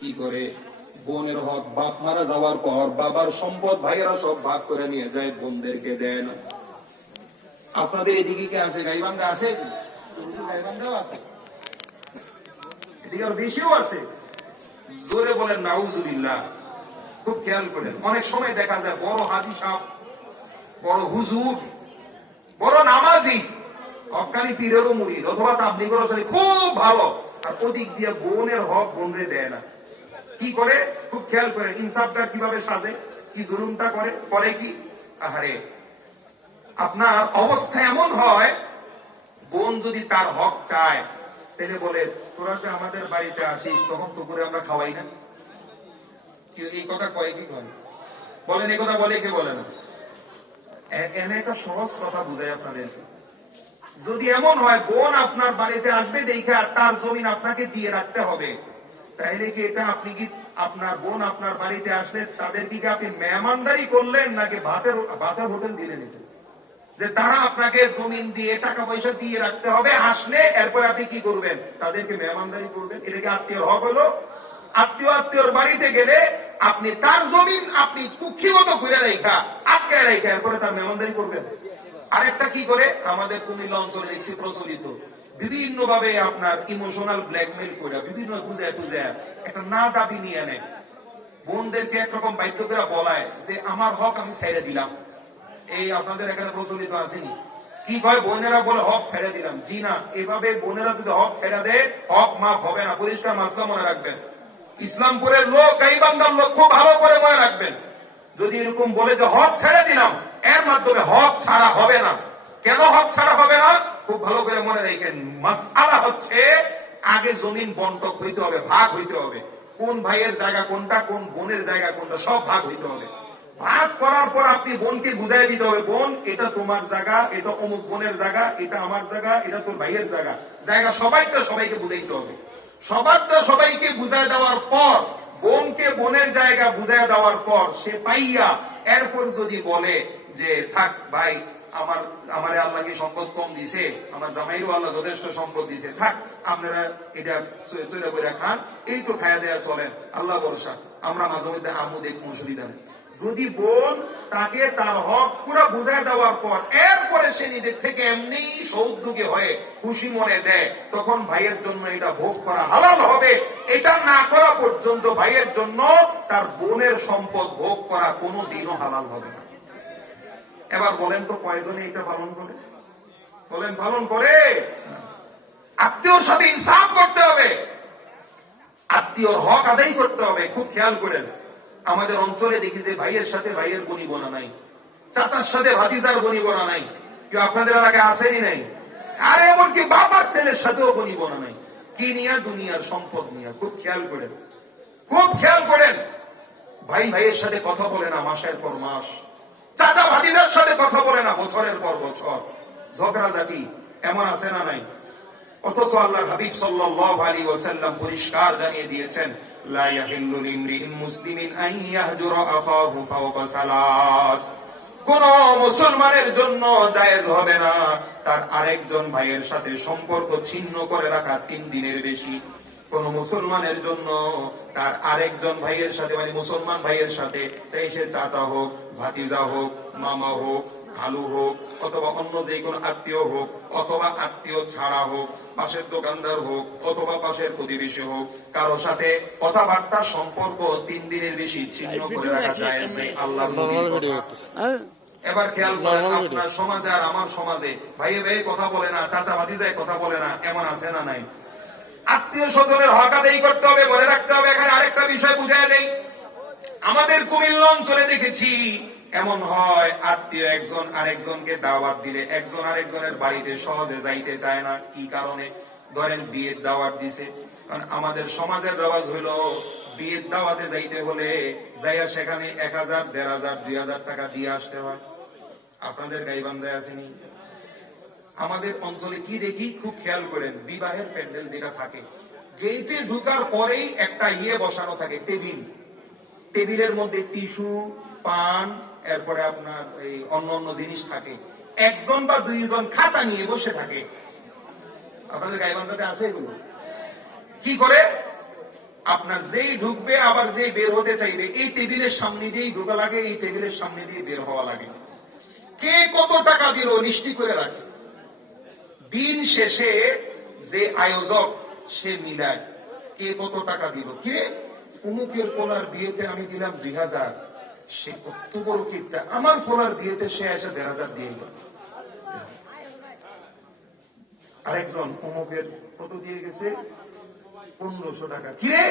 কি করে? বোনের হক বাপ মারা যাওয়ার পর বাবার সম্পদ ভাইয়েরা সব ভাগ করে নিয়ে যায়, বোনদেরকে দেয় না। আপনাদের এদিকে কি আছে? গাইবান্ধা আছে? গাইবান্ধাও আছে, এদিকে আরো বেশিও আছে। জোরে বলেন নাউজুবিল্লাহ। খুব খেয়াল করেন, অনেক সময় দেখা যায় বড় হাজি সাহেব, বড় হুজুর, বড় নামাজি, হক্কানি পীরেরও মুরিদ অথবা তাবলীগেরও ছেলে, খুব ভালো, আর ওদিক দিয়ে বোনের হক বোনরে দেয় না। কি করে? খুব খেয়াল করেন ইনসাফটা কিভাবে সাজে, কি জুলুমটা করে। করে কি? আহারে, আপনার অবস্থা এমন হয়, বোন যদি তার হক চায় তাহলে বলে, তোরা যে আমাদের বাড়িতে আসিস তখন তো করে আমরা খাওয়াই না। এই কথা কয় কি কয়? বলেন, এই কথা বলে কে? বলে না। এনে একটা সহজ কথা বুঝাই আপনাদের। যদি এমন হয় বোন আপনার বাড়িতে আসবে দেখে তার জমিন আপনাকে দিয়ে রাখতে হবে, তাহলে কি এটা আপনি কি আপনার বোন আপনার বাড়িতে আসলে তাদের দিকে আপনি মেহমানদারি করলেন নাকি ভাতের হোটেল দিলে নিতেন? যে তারা আপনাকে জমিন দিয়ে টাকা পয়সা দিয়ে রাখতে হবে, আসলে এরপর আপনি কি করবেন? তাদেরকে মেহমানদারি করবেন। এটা কি আত্মীয়র হক হলো? আত্মীয়র বাড়িতে গেলে আপনি তার জমিন আপনি কুক্ষিগত করে রেখা, আটকে রেখা, এরপরে তার মেহমানদারি করবেন। আরেকটা কি করে? আমাদের কুমিল্লা অঞ্চলে দেখছি প্রচলিত, বিভিন্ন ভাবে আপনার ইমোশনাল ব্ল্যাকমেল করে, বিভিন্ন বুঝায় বুঝায় একটা না দাবি নিয়ে নেয়। বোনদেরকে একরকম বাধ্য করে বলায় যে আমার হক আমি ছেড়ে দিলাম। এই আপনাদের এখানে প্রচলিত আসেনি? কি কয়? বোনেরা বলে হক ছেড়ে দিলাম। জি না, এভাবে বোনেরা যদি হক ছেড়ে দেয় হক মাফ হবে না। পরিষ্কার মাসলা মনে রাখবেন। ইসলামপুরের লোক, গাইবান্ধার লোক খুব ভালো করে মনে রাখবেন। যদি এরকম বলে যে হক ছেড়ে দিলাম, এর মাধ্যমে হক ছাড়া হবে না। কেন হক ছাড়া হবে না? খুব ভালো করে মনে রাখেন। মাসআলা হচ্ছে আগে জমিন বন্টক হইতে হবে, ভাগ হইতে হবে। কোন ভাইয়ের জায়গা কোনটা, কোন বোনের জায়গা কোনটা, সব ভাগ হইতে হবে। ভাগ করার পর আপনি বোনকে বুঝাই দিতে হবে, বোন এটা তোমার জায়গা, এটা অমুক বোনের জায়গা, এটা আমার জায়গা, এটা তোর ভাইয়ের জায়গা। জায়গা সবাইকে বুঝাইতে হবে। সবাইকে বুঝাই দেওয়ার পর, বোনকে বোনের জায়গা বুঝাই দেওয়ার পর সে পাইয়া এরপর যদি বলে যে থাক ভাই, আমার আল্লাহ কি সম্পদ কম দিছে, আমার জামাইরও আল্লাহ যথেষ্ট সম্পদ দিছে, থাক আপনারা এটা চলে বইরা খান, এই তো খায়া দেয়া চলেন, আল্লাহ ভরসা, আমরা মাঝে মধ্যে আমু দেখবো, অসুবিধা নেই। যদি বোন তাকে তার হক পুরো বুঝায় দেওয়ার পর এরপরে সে নিজের থেকে এমনি সৌদ্যোগী হয়ে খুশি মনে দেয়, তখন ভাইয়ের জন্য এটা ভোগ করা হালাল হবে। এটা না করা পর্যন্ত ভাইয়ের জন্য তার বোনের সম্পদ ভোগ করা কোনো দিনও হালাল হবে না। এবার বলেন তো কয়জনে এটা পালন করে? বলেন পালন করে? আত্মীয়র সাথে ইনসাফ করতে হবে, আত্মীয়র হক আদায় করতে হবে। খুব খেয়াল করেন, আমাদের অঞ্চলে দেখি যে ভাইয়ের সাথে ভাইয়ের বনিবনা নাই, চাচার সাথে ভাতিজার বনিবনা নাই। কেউ আপনাদের এলাকায় আসেনি নাই? আর এমনকি বাবার ছেলের সাথেও বনিবনা নাই। কি নিয়ে? দুনিয়ার সম্পদ নিয়ে। খুব খেয়াল করেন, খুব খেয়াল করেন। ভাই ভাইয়ের সাথে কথা বলে না মাসের পর মাস, চাচা ভাতিজার সাথে কথা বলে না বছরের পর বছর, ঝগড়াঝাটি এমন আছে না নাই? অথচ আল্লাহর হাবিব সাল্লাল্লাহু আলাইহি ওয়াসাল্লাম পরিষ্কার জানিয়ে দিয়েছেন, লা ইয়াহিল্লু লিমরিইন মুসলিমিন আন ইয়াহজুরা আখাহু ফাওকা সালাস। কোন মুসলমানের জন্য জায়েজ হবে না তার আরেকজন ভাইয়ের সাথে সম্পর্ক ছিন্ন করে রাখা 3 দিনের বেশি। কোন মুসলমানের জন্য তার আরেকজন ভাইয়ের সাথে, মানে মুসলমান ভাইয়ের সাথে, তাই সে চাচা হোক, ভাতিজা হোক, মামা হোক, খালু হোক, অথবা অন্য যে কোনো আত্মীয় হোক, অথবা আত্মীয় ছাড়া হোক, পাশের দোকানদার হোক, অথবা পাশের প্রতিবেশী হোক, কারো সাথে কথাবার্তা সম্পর্ক 3 দিনের বেশি ছিন্ন করে রাখা যায় না। আল্লাহর নবীর কথা। এবার খেয়াল করেন, আপনার সমাজে আর আমার সমাজে ভাইয়ে ভাই কথা বলে না, চাচা ভাতিজায় কথা বলে না, এমন আছে না নাই? আত্মীয় স্বজনের হক আদায় করতে হবে, মনে রাখতে হবে। এখানে আরেকটা বিষয় বুঝাই দেই, আমাদের কুমিল্লা অঞ্চলে দেখেছি এমন হয়, আত্মীয় একজন আরেকজনকে দাওয়াত দিলে একজন আরেকজনের বাড়িতে সহজে যাইতে চায় না। কি কারণে? ধরেন বিয়ের দাওয়াত দিছে, কারণ আমাদের সমাজের রেওয়াজ হলো বিয়ের দাওয়াতে যাইতে হলে যাইয়া সেখানে 1000, 1500, 2000 টাকা দিয়ে আসতে হয়। আপনাদের গাইবান্ধায় আসেনি? আমাদের অঞ্চলে কি দেখি, খুব খেয়াল করেন, বিবাহের প্যান্ডেল যেটা থাকে, গেইটে ঢুকার পরেই একটা বসানো থাকে, টেবিলের মধ্যে টিস্যু, পান, এরপরে আপনার এই অন্য জিনিস থাকে। একজন বা দুইজন খাতা নিয়ে বসে থাকে। আপনাদের গাইবান্ধাতে আছে এগুলো? কি করে? আপনার যেই ঢুকবে আবার যেই বের হতে চাইবে এই টেবিলের সামনে দিয়েই ঢোকা লাগে, এই টেবিলের সামনে দিয়ে বের হওয়া লাগে। কে কত টাকা দিল নিশ্চিত করে রাখে। দিন শেষে যে আয়োজক সে মিলায় কে কত টাকা দিল। কিরে অমুকের পোলার বিয়েতে আমি দিলাম 2000, সে কত বড় কিপটা, আমার পোলার বিয়েতে সে এসে 1500 দিয়ে গেল। আরেকজন অমুকের কত দিয়ে গেছে 1500 টাকা। কিরে